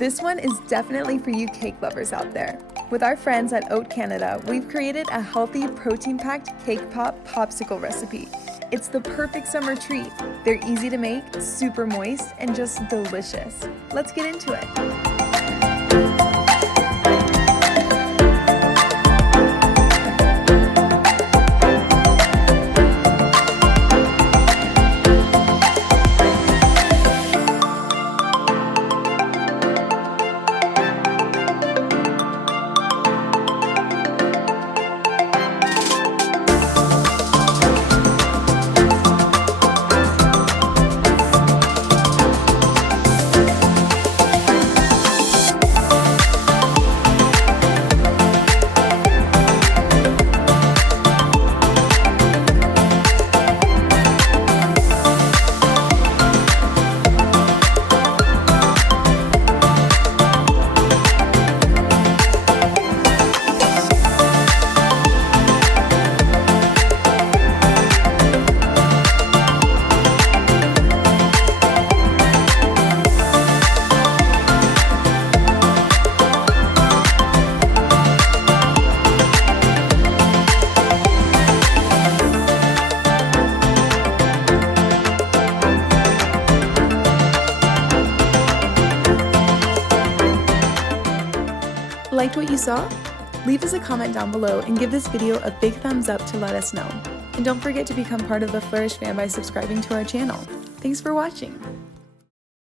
This one is definitely for you cake lovers out there. With our friends at Oat Canada, we've created a healthy, protein-packed cake popsicle recipe. It's the perfect summer treat. They're easy to make, super moist, and just delicious. Let's get into it. Liked what you saw? Leave us a comment down below and give this video a big thumbs up to let us know. And don't forget to become part of the Flourish fam by subscribing to our channel. Thanks for watching!